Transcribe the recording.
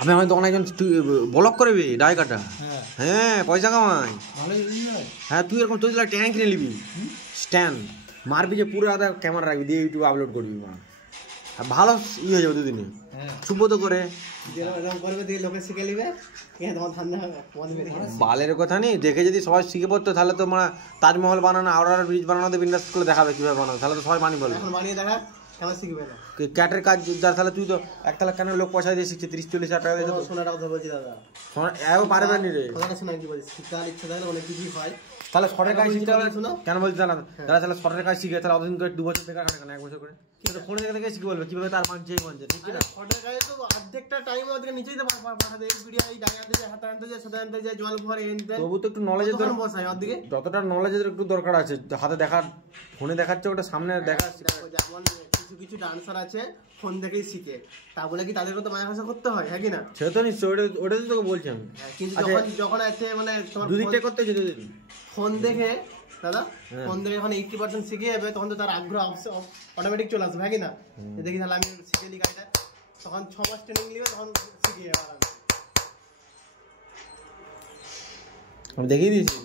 আমি আমার দোকানে একজন ব্লক করবি ডাই কাটা, হ্যাঁ পয়সা কামাই। হ্যাঁ তুই এরকম তুই ট্যাঙ্ক কিনে নিবি, স্ট্যান্ড মারবি যে পুরো আধা ক্যামেরা রাখবি দিয়ে ইউটিউবে আপলোড করবি, ভালো ইয়ে হয়ে যাবে দুদিনে। সুব্রত করে বালের কথা নেই, দেখে যদি সবাই শিখে পড়তো তাহলে তো মানে তাজমহল বানানো, আওড়ার ব্রিজ বানানো বিন্দাস করে দেখাবে কিভাবে বানাবে, তাহলে তো সবাই মানি বলবে। ক্যাটের কাজ যার, তাহলে তুই তো একতলা কেন লোক পয়সা দিয়ে শিখছে 30-40 হাজার টাকা দিয়ে, পারবে নি রে। তাহলে শর্টের কাজ শিখতে হবে কেন বলছি, তাহলে শর্টের কাজ শিখে তাহলে অতদিন করে 2 বছর বেকার খাটে কেন, 1 বছর করে ফোনে দেখে দেখে শিখে বলবে কিভাবে তার মানছে ঠিক না। শর্টের কাজে তো অর্ধেকটা টাইম ওদেরকে নিচেই তো পাঠাতে, ভিডিও এই ডাই আনতে যায়, হাতে আনতে যায়, সাথে আনতে যায়, জল ভরে এনতে, তবু তো একটু নলেজের দরকার বসায় ওদিকে, যতটা নলেজের একটু দরকার আছে। হাতে দেখার ফোনে দেখাচ্ছে ওটা সামনে দেখা। যেমন কিছু কিছু ডান্সার আছে ফোন দেখেই শিখে, তা বলে কি তাদেরকে তো মায়া ভাষা করতে হয়, হ্যাঁ কি না? সে তো নিশ্চয়, ওটা তো তোকে বলছি আমি। কিন্তু যখন আছে মানে তোমার দুদিকটা করতে হচ্ছে, দুদিন ফোন দেখে দাদা ফোন দেখে যখন 80% শিখে যাবে তখন তো তার আগ্রহ অটোমেটিক চলে আসবে, হ্যাঁ কি না? দেখি তাহলে আমি শিখে নিই গাড়িটা, তখন 6 মাস ট্রেনিং নিবে, তখন শিখে যাবে। আমি দেখিয়ে দিয়েছি।